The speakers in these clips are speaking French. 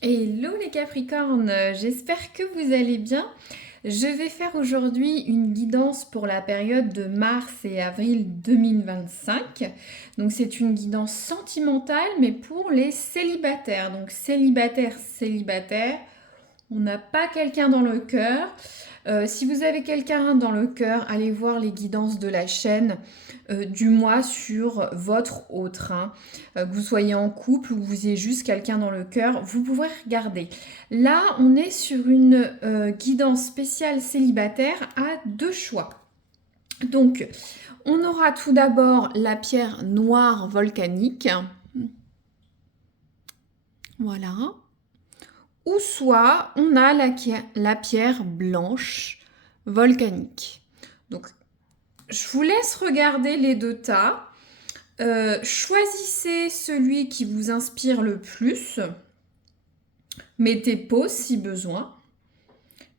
Hello les Capricornes, j'espère que vous allez bien. Je vais faire aujourd'hui une guidance pour la période de mars et avril 2025. Donc c'est une guidance sentimentale mais pour les célibataires. Donc célibataire, on n'a pas quelqu'un dans le cœur. Si vous avez quelqu'un dans le cœur, allez voir les guidances de la chaîne du mois sur votre autre. Que vous soyez en couple ou que vous ayez juste quelqu'un dans le cœur, vous pouvez regarder. Là, on est sur une guidance spéciale célibataire à deux choix. Donc, on aura tout d'abord la pierre noire volcanique. Voilà. Ou soit on a la pierre blanche volcanique. Donc, je vous laisse regarder les deux tas. Choisissez celui qui vous inspire le plus. Mettez pause si besoin.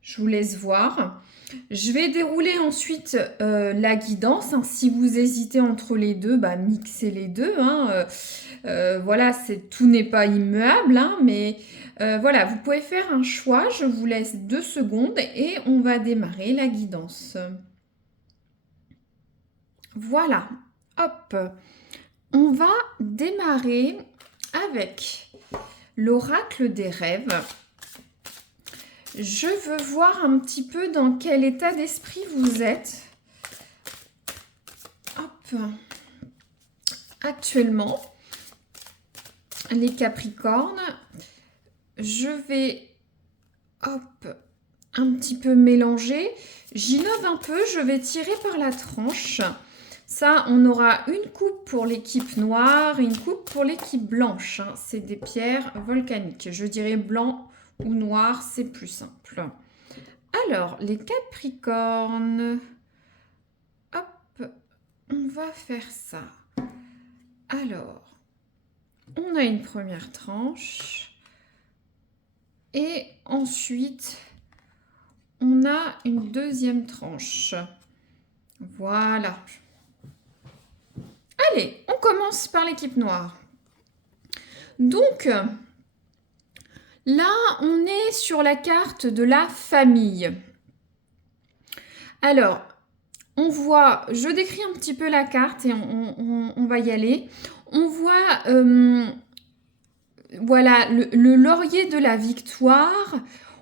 Je vous laisse voir. Je vais dérouler ensuite la guidance. Si vous hésitez entre les deux, mixez les deux. Voilà, tout n'est pas immuable, mais voilà, vous pouvez faire un choix. Je vous laisse 2 secondes et on va démarrer la guidance. Voilà, hop. On va démarrer avec l'oracle des rêves. Je veux voir un petit peu dans quel état d'esprit vous êtes. Hop. Actuellement, les Capricornes, je vais un petit peu mélanger. J'innove un peu, je vais tirer par la tranche. Ça, on aura une coupe pour l'équipe noire et une coupe pour l'équipe blanche. C'est des pierres volcaniques. Je dirais blanc ou noir, c'est plus simple. Alors, les Capricornes. Hop, on va faire ça. Alors, on a une première tranche. Et ensuite, on a une deuxième tranche. Voilà. Allez, on commence par l'équipe noire. Donc, là, on est sur la carte de la famille. Alors, on voit, je décris un petit peu la carte et on va y aller. On voit, voilà, le laurier de la victoire.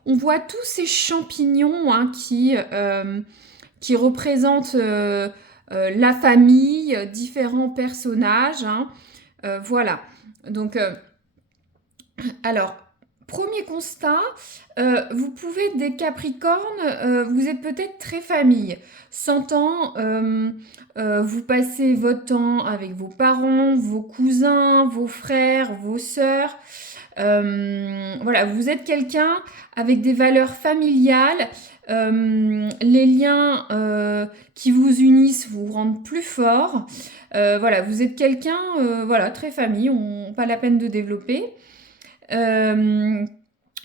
On voit tous ces champignons qui représentent la famille, différents personnages. Voilà. Donc, alors, premier constat, vous pouvez être des Capricornes, vous êtes peut-être très famille. S'entend, vous passez votre temps avec vos parents, vos cousins, vos frères, vos sœurs. Voilà, vous êtes quelqu'un avec des valeurs familiales. Les liens qui vous unissent vous rendent plus fort. Voilà, vous êtes quelqu'un, voilà, très famille, pas la peine de développer.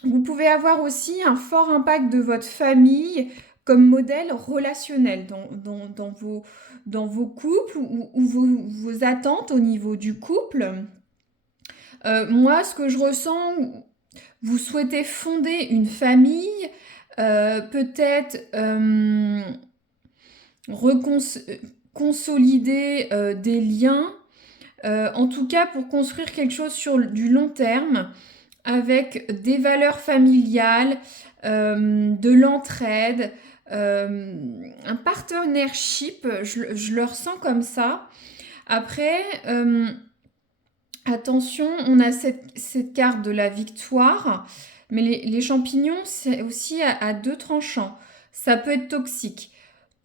Vous pouvez avoir aussi un fort impact de votre famille comme modèle relationnel dans vos couples ou vos attentes au niveau du couple. Moi, ce que je ressens, vous souhaitez fonder une famille, peut-être consolider des liens, en tout cas pour construire quelque chose sur du long terme avec des valeurs familiales, de l'entraide, un partnership, je le ressens comme ça. Après, attention, on a cette carte de la victoire, mais les champignons, c'est aussi à deux tranchants. Ça peut être toxique.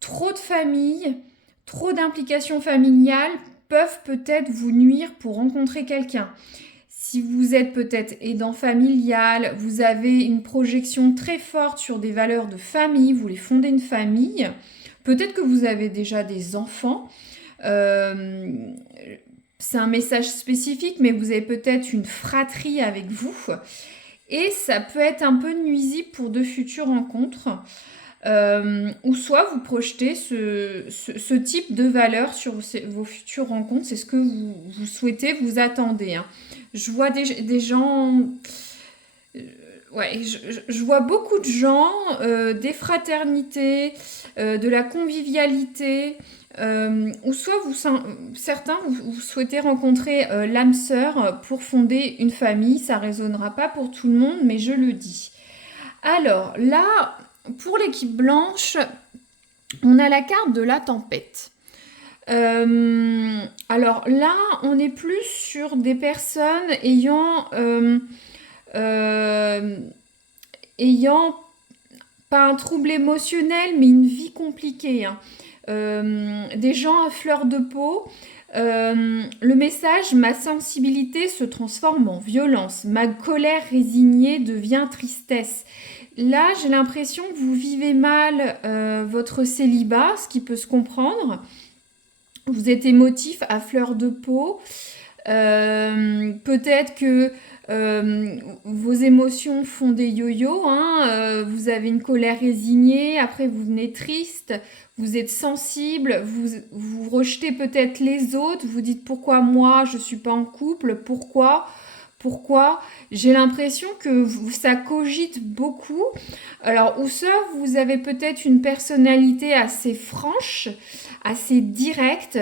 Trop de famille, trop d'implications familiales peuvent peut-être vous nuire pour rencontrer quelqu'un. Si vous êtes peut-être aidant familial, vous avez une projection très forte sur des valeurs de famille, vous voulez fonder une famille, peut-être que vous avez déjà des enfants. Euh, c'est un message spécifique, mais vous avez peut-être une fratrie avec vous. Et ça peut être un peu nuisible pour de futures rencontres. Ou soit vous projetez ce type de valeur sur vos futures rencontres. C'est ce que vous souhaitez, vous attendez. Je vois des gens Ouais, je vois beaucoup de gens, des fraternités, de la convivialité, ou soit certains, vous souhaitez rencontrer l'âme sœur pour fonder une famille. Ça résonnera pas pour tout le monde, mais je le dis. Alors là, pour l'équipe blanche, on a la carte de la tempête. Alors là, on est plus sur des personnes euh, ayant pas un trouble émotionnel, mais une vie compliquée, hein. Des gens à fleur de peau. Le message, ma sensibilité se transforme en violence, ma colère résignée devient tristesse. Là, j'ai l'impression que vous vivez mal votre célibat, ce qui peut se comprendre. Vous êtes émotif à fleur de peau. Peut-être que vos émotions font des yo-yo, hein. Vous avez une colère résignée, après vous venez triste, vous êtes sensible, vous rejetez peut-être les autres, vous dites pourquoi moi je suis pas en couple, pourquoi j'ai l'impression que ça cogite beaucoup. Alors, ou ça, vous avez peut-être une personnalité assez franche, assez directe.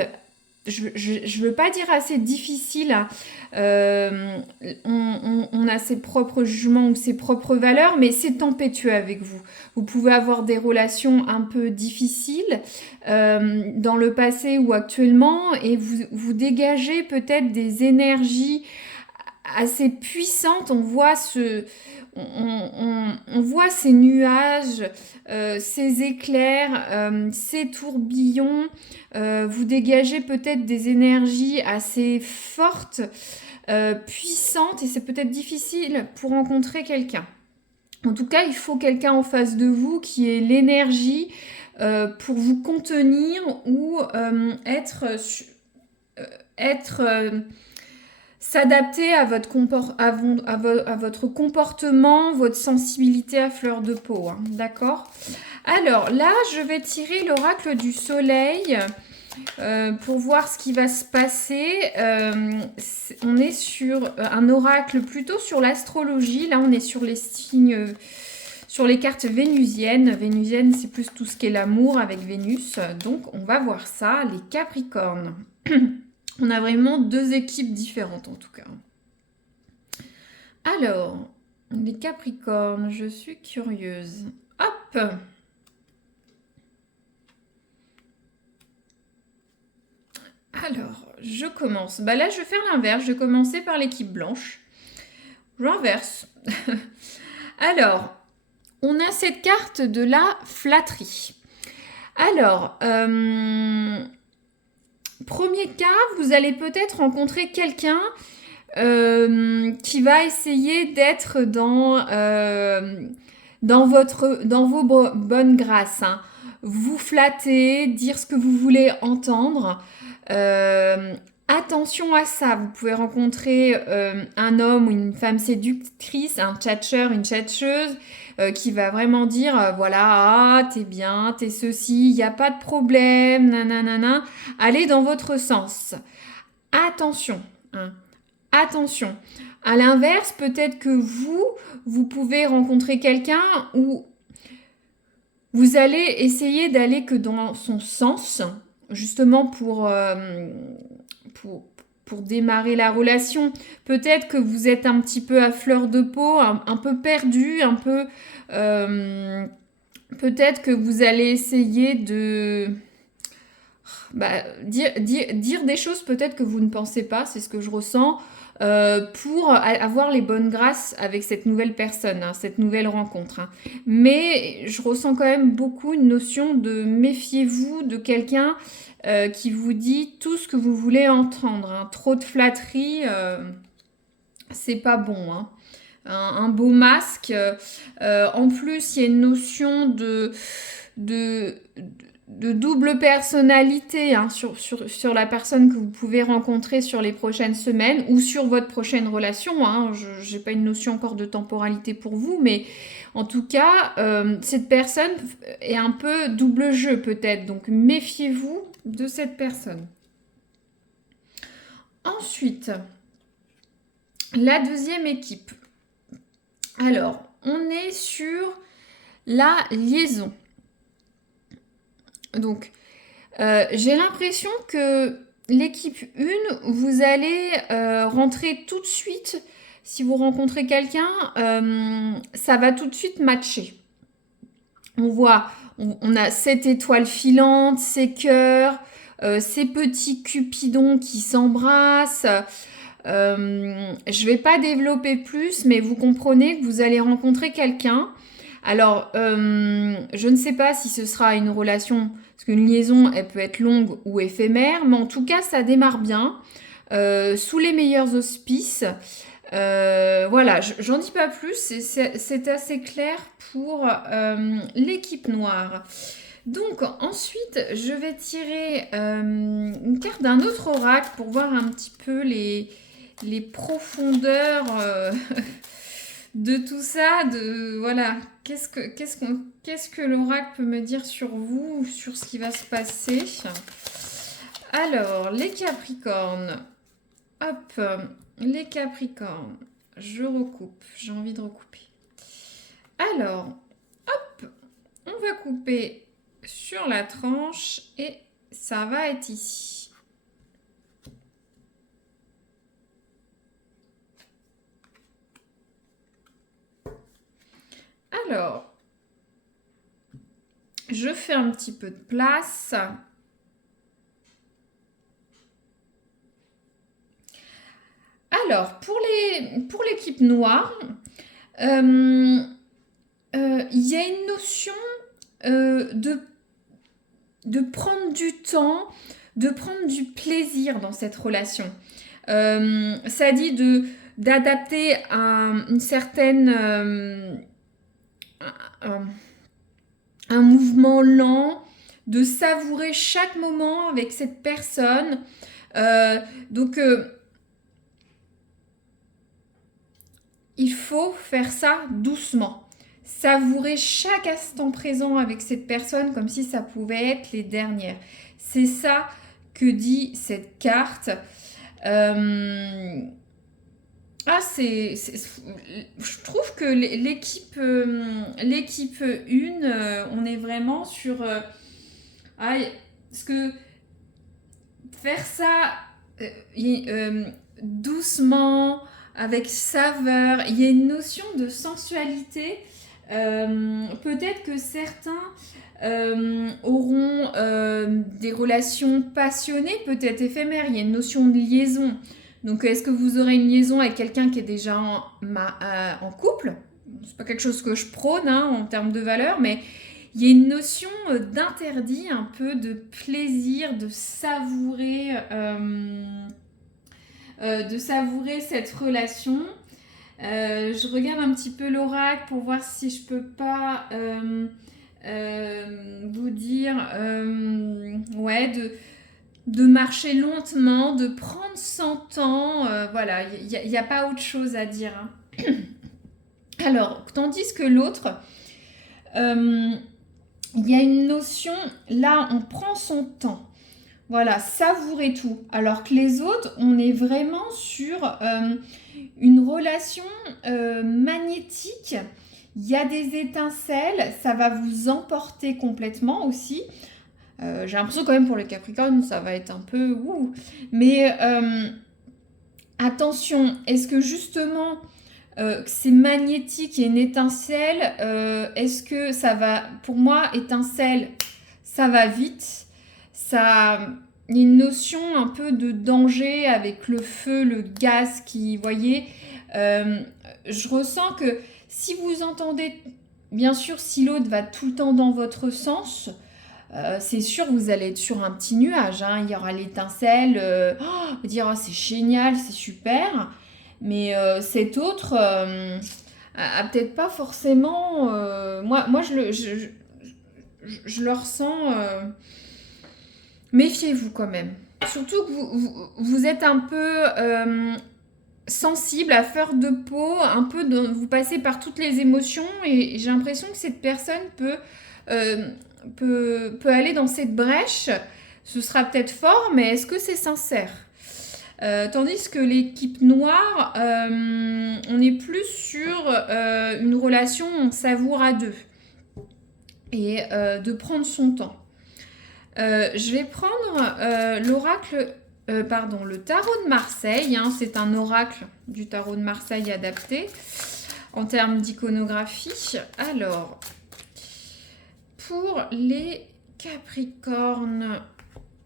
Je veux pas dire assez difficile, hein. Euh, on a ses propres jugements ou ses propres valeurs, mais c'est tempétueux avec vous. Vous pouvez avoir des relations un peu difficiles dans le passé ou actuellement, et vous dégagez peut-être des énergies assez puissante. On voit ces nuages, ces éclairs, ces tourbillons. Vous dégagez peut-être des énergies assez fortes, puissantes, et c'est peut-être difficile pour rencontrer quelqu'un. En tout cas, il faut quelqu'un en face de vous qui ait l'énergie pour vous contenir ou être s'adapter à à votre comportement, votre sensibilité à fleur de peau, hein, d'accord? Alors là, je vais tirer l'oracle du soleil pour voir ce qui va se passer. On est sur un oracle plutôt sur l'astrologie. Là, on est sur les signes, sur les cartes vénusiennes. Vénusienne, c'est plus tout ce qui est l'amour avec Vénus. Donc, on va voir ça, les Capricornes. On a vraiment deux équipes différentes en tout cas. Alors, les Capricornes, je suis curieuse. Hop! Alors, je commence. Bah là, je vais faire l'inverse. Je vais commencer par l'équipe blanche. J'inverse. Alors, on a cette carte de la flatterie. Alors, premier cas, vous allez peut-être rencontrer quelqu'un qui va essayer d'être dans vos bonnes grâces, hein. Vous flatter, dire ce que vous voulez entendre. Euh, Attention à ça. Vous pouvez rencontrer un homme ou une femme séductrice, un tchatcheur, une tchatcheuse, qui va vraiment dire, voilà, ah, t'es bien, t'es ceci, il n'y a pas de problème, nanana. Allez dans votre sens. Attention, hein. Attention. À l'inverse, peut-être que vous pouvez rencontrer quelqu'un où vous allez essayer d'aller que dans son sens, justement pour, pour démarrer la relation. Peut-être que vous êtes un petit peu à fleur de peau, un peu perdu, un peu... peut-être que vous allez essayer de... dire des choses peut-être que vous ne pensez pas, c'est ce que je ressens, pour avoir les bonnes grâces avec cette nouvelle personne, hein, cette nouvelle rencontre, hein. Mais je ressens quand même beaucoup une notion de méfiez-vous de quelqu'un qui vous dit tout ce que vous voulez entendre, hein. Trop de flatterie, c'est pas bon, hein. Un beau masque. En plus, il y a une notion de, de double personnalité, hein, sur la personne que vous pouvez rencontrer sur les prochaines semaines ou sur votre prochaine relation, hein. Je n'ai pas une notion encore de temporalité pour vous, mais en tout cas, cette personne est un peu double jeu peut-être. Donc méfiez-vous de cette personne. Ensuite, la deuxième équipe. Alors, on est sur la liaison. Donc, j'ai l'impression que l'équipe 1, vous allez rentrer tout de suite. Si vous rencontrez quelqu'un, ça va tout de suite matcher. On voit, on a cette étoile filante, ces cœurs, ces petits cupidons qui s'embrassent. Je vais pas développer plus, mais vous comprenez que vous allez rencontrer quelqu'un. Alors, je ne sais pas si ce sera une relation, parce qu'une liaison, elle peut être longue ou éphémère, mais en tout cas, ça démarre bien, sous les meilleurs auspices. Voilà, j'en dis pas plus, c'est assez clair pour l'équipe noire. Donc ensuite, je vais tirer une carte d'un autre oracle pour voir un petit peu les profondeurs de tout ça, de voilà, qu'est-ce que l'oracle peut me dire sur vous, sur ce qui va se passer. Alors, les Capricornes, hop, les Capricornes, je recoupe, j'ai envie de recouper. Alors, hop, on va couper sur la tranche et ça va être ici. Alors, je fais un petit peu de place. Alors, pour l'équipe noire, il y a une notion de prendre du temps, de prendre du plaisir dans cette relation. Ça dit d'adapter une certaine un mouvement lent, de savourer chaque moment avec cette personne. Donc il faut faire ça doucement. Savourer chaque instant présent avec cette personne comme si ça pouvait être les dernières. C'est ça que dit cette carte. Je trouve que l'équipe 1, on est vraiment sur... parce que faire ça doucement, avec saveur, il y a une notion de sensualité. Peut-être que certains auront des relations passionnées, peut-être éphémères. Il y a une notion de liaison. Donc, est-ce que vous aurez une liaison avec quelqu'un qui est déjà en couple? C'est pas quelque chose que je prône en termes de valeur, mais il y a une notion d'interdit, un peu de plaisir, de savourer cette relation. Je regarde un petit peu l'oracle pour voir si je peux pas vous dire de marcher lentement, de prendre son temps. Voilà, il n'y a pas autre chose à dire. Alors, tandis que l'autre, il y a une notion, là, on prend son temps. Voilà, savourer tout. Alors que les autres, on est vraiment sur une relation magnétique. Il y a des étincelles, ça va vous emporter complètement aussi. J'ai l'impression quand même pour les Capricornes, ça va être un peu... Mais attention, est-ce que justement c'est magnétique, il y a une étincelle, est-ce que ça va... Pour moi, étincelle, ça va vite. Ça, il y a une notion un peu de danger avec le feu, le gaz qui, vous voyez, je ressens que si vous entendez, bien sûr, si l'autre va tout le temps dans votre sens, c'est sûr vous allez être sur un petit nuage, il y aura l'étincelle, vous dire c'est génial, c'est super, mais cet autre a peut-être pas forcément, moi je le ressens... Méfiez-vous quand même. Surtout que vous êtes un peu sensible, à fleur de peau, un peu vous passez par toutes les émotions et j'ai l'impression que cette personne peut aller dans cette brèche. Ce sera peut-être fort, mais est-ce que c'est sincère? Tandis que l'équipe noire, on est plus sur une relation où on savoure à deux et de prendre son temps. Je vais prendre le tarot de Marseille. Hein, c'est un oracle du tarot de Marseille adapté en termes d'iconographie. Alors, pour les Capricornes,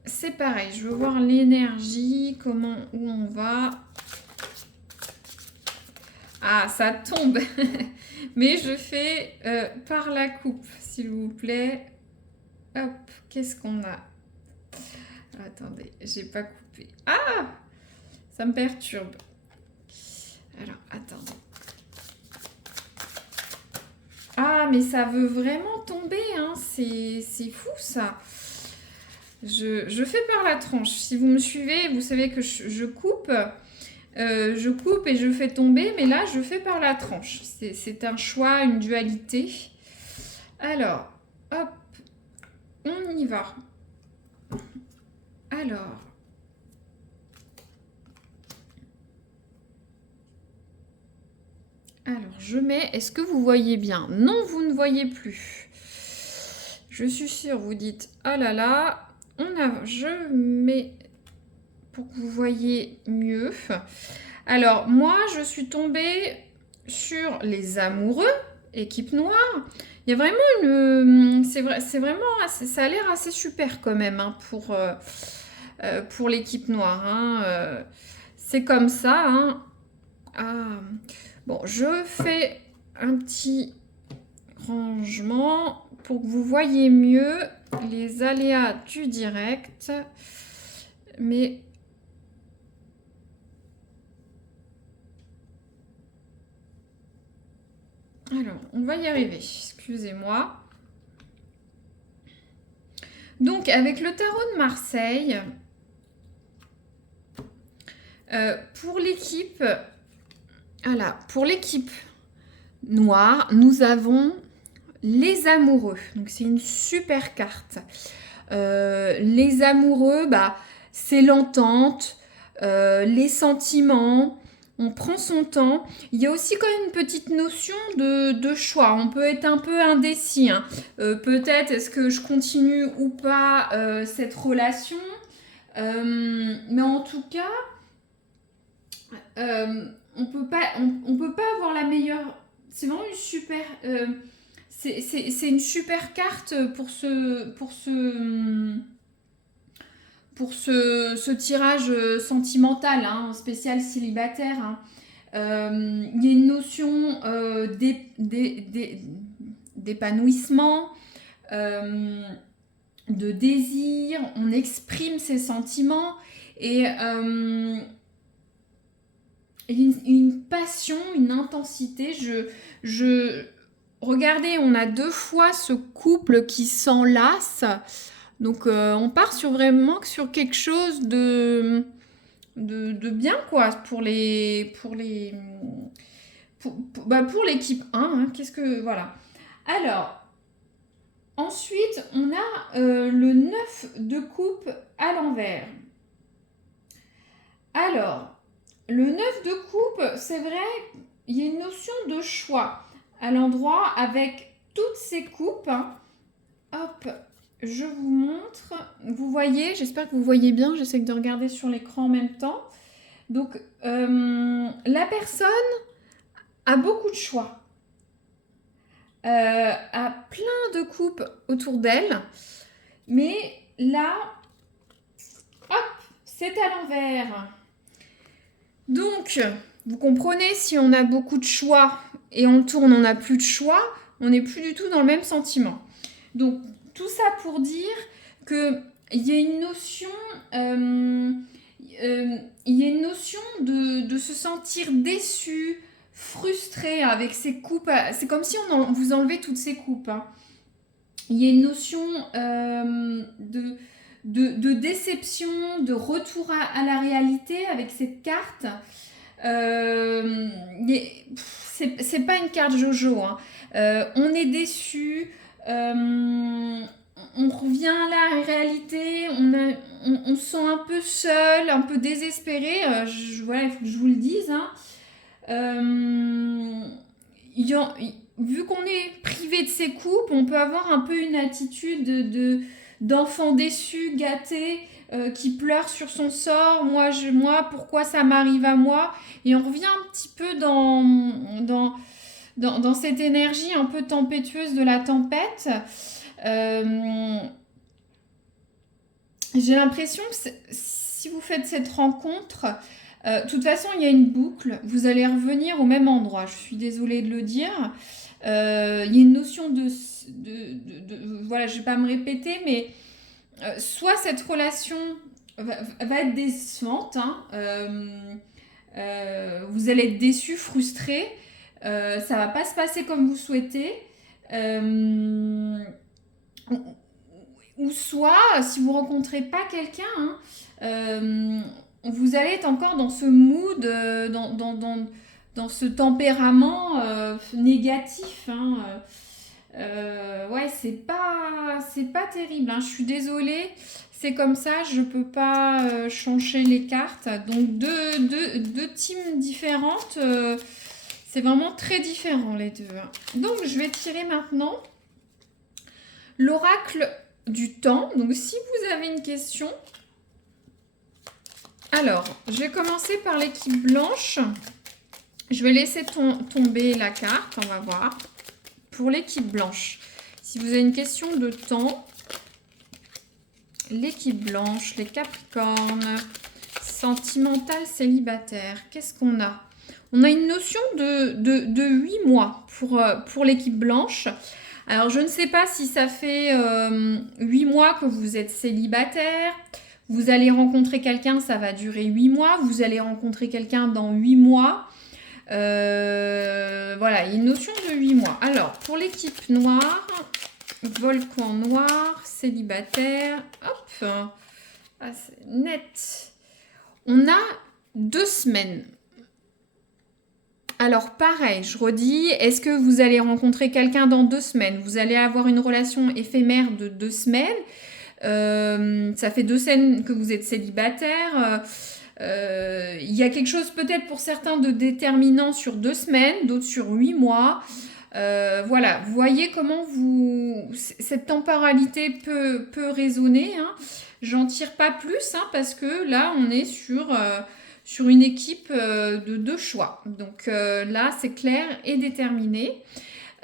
c'est pareil. Je veux voir l'énergie, où on va. Ah, ça tombe. Mais je fais par la coupe, s'il vous plaît. Hop, qu'est-ce qu'on a? Attendez, j'ai pas coupé. Ah! Ça me perturbe. Alors, attendez. Ah, mais ça veut vraiment tomber, hein. C'est fou, ça. Je fais par la tranche. Si vous me suivez, vous savez que je coupe. Je coupe et je fais tomber, mais là, je fais par la tranche. C'est un choix, une dualité. Alors, hop, on y va. Alors, je mets... Est-ce que vous voyez bien? Non, vous ne voyez plus. Je suis sûre, vous dites, ah là là, je mets pour que vous voyez mieux. Alors, moi, je suis tombée sur les amoureux, équipe noire. Il y a vraiment une... C'est vraiment... ça a l'air assez super quand même hein, pour l'équipe noire. Hein. C'est comme ça. Hein. Ah. Bon, je fais un petit rangement pour que vous voyez mieux les aléas du direct. Mais... Alors, on va y arriver. Excusez-moi. Donc, avec le tarot de Marseille, pour l'équipe noire, nous avons les amoureux. Donc, c'est une super carte. Les amoureux, c'est l'entente, les sentiments. On prend son temps. Il y a aussi quand même une petite notion de choix. On peut être un peu indécis. Hein. Peut-être est-ce que je continue ou pas cette relation. Mais en tout cas, on peut pas avoir la meilleure. C'est vraiment une super. C'est une super carte pour ce tirage sentimental, hein, spécial célibataire. Hein. Il y a une notion d'épanouissement, de désir, on exprime ses sentiments et une passion, une intensité. Regardez, on a 2 fois ce couple qui s'enlace. Donc, on part vraiment sur quelque chose de bien, quoi, pour l'équipe 1. Hein, voilà. Alors, ensuite, on a le 9 de coupe à l'envers. Alors, le 9 de coupe, c'est vrai, il y a une notion de choix à l'endroit avec toutes ces coupes. Hein. Hop, je vous montre. Vous voyez, j'espère que vous voyez bien. J'essaie de regarder sur l'écran en même temps. Donc, la personne a beaucoup de choix. A plein de coupes autour d'elle. Mais là, hop, c'est à l'envers. Donc, vous comprenez, si on a beaucoup de choix et on tourne, on n'a plus de choix, on n'est plus du tout dans le même sentiment. Donc, tout ça pour dire qu'il y a une notion, de se sentir déçu, frustré avec ces coupes. C'est comme si vous enlevait toutes ces coupes. Hein. Il y a une notion de déception, de retour à la réalité avec cette carte. C'est pas une carte Jojo. Hein. On est déçu. On on revient à la réalité, on se sent un peu seul, un peu désespéré. Voilà, il faut que je vous le dise, hein. Euh, Vu qu'on est privé de ses couples, on peut avoir un peu une attitude d'enfant déçu, gâté, qui pleure sur son sort. Moi, pourquoi ça m'arrive à moi? Et on revient un petit peu dans cette énergie un peu tempétueuse de la tempête. Euh, j'ai l'impression que si vous faites cette rencontre, de toute façon, il y a une boucle. Vous allez revenir au même endroit. Je suis désolée de le dire. Il y a une notion voilà, je ne vais pas me répéter, mais soit cette relation va être décevante, hein, vous allez être déçu, frustré, ça va pas se passer comme vous souhaitez. Euh, ou soit, si vous rencontrez pas quelqu'un, hein, vous allez être encore dans ce mood, dans ce tempérament négatif. Hein, ouais, c'est pas terrible. Hein, je suis désolée, c'est comme ça, je peux pas changer les cartes. Donc deux teams différentes, c'est vraiment très différent les deux. Hein. Donc je vais tirer maintenant l'oracle du temps. Donc si vous avez une question, alors je vais commencer par l'équipe blanche. Je vais laisser tomber la carte, on va voir. Pour l'équipe blanche, si vous avez une question de temps, l'équipe blanche, les Capricornes, sentimental, célibataire, qu'est-ce qu'on a? On a une notion de 8 mois pour l'équipe blanche. Alors, je ne sais pas si ça fait 8 mois que vous êtes célibataire. Vous allez rencontrer quelqu'un, ça va durer 8 mois. Vous allez rencontrer quelqu'un dans 8 mois. Voilà, il y a une notion de 8 mois. Alors, pour l'équipe noire, volcan noir, célibataire, hop, ah, c'est net. On a 2 semaines. Alors pareil, je redis, est-ce que vous allez rencontrer quelqu'un dans 2 semaines? Vous allez avoir une relation éphémère de 2 semaines. Ça fait 2 semaines que vous êtes célibataire. Il y a quelque chose peut-être pour certains de déterminant sur 2 semaines, d'autres sur 8 mois. Voilà, vous voyez comment cette temporalité peut résonner. Hein. J'en tire pas plus hein, parce que là, on est sur une équipe de 2 choix. Donc là, c'est clair et déterminé.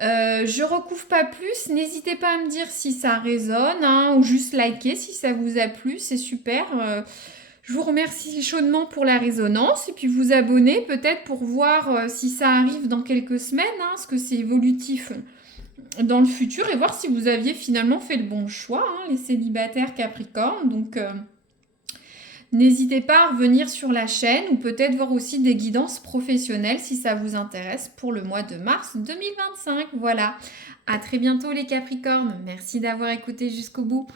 Je recouvre pas plus. N'hésitez pas à me dire si ça résonne hein, ou juste liker si ça vous a plu. C'est super. Je vous remercie chaudement pour la résonance et puis vous abonner peut-être pour voir si ça arrive dans quelques semaines, hein, parce que c'est évolutif dans le futur et voir si vous aviez finalement fait le bon choix, hein, les célibataires Capricorne. Donc, n'hésitez pas à revenir sur la chaîne ou peut-être voir aussi des guidances professionnelles si ça vous intéresse pour le mois de mars 2025. Voilà, à très bientôt les Capricornes. Merci d'avoir écouté jusqu'au bout.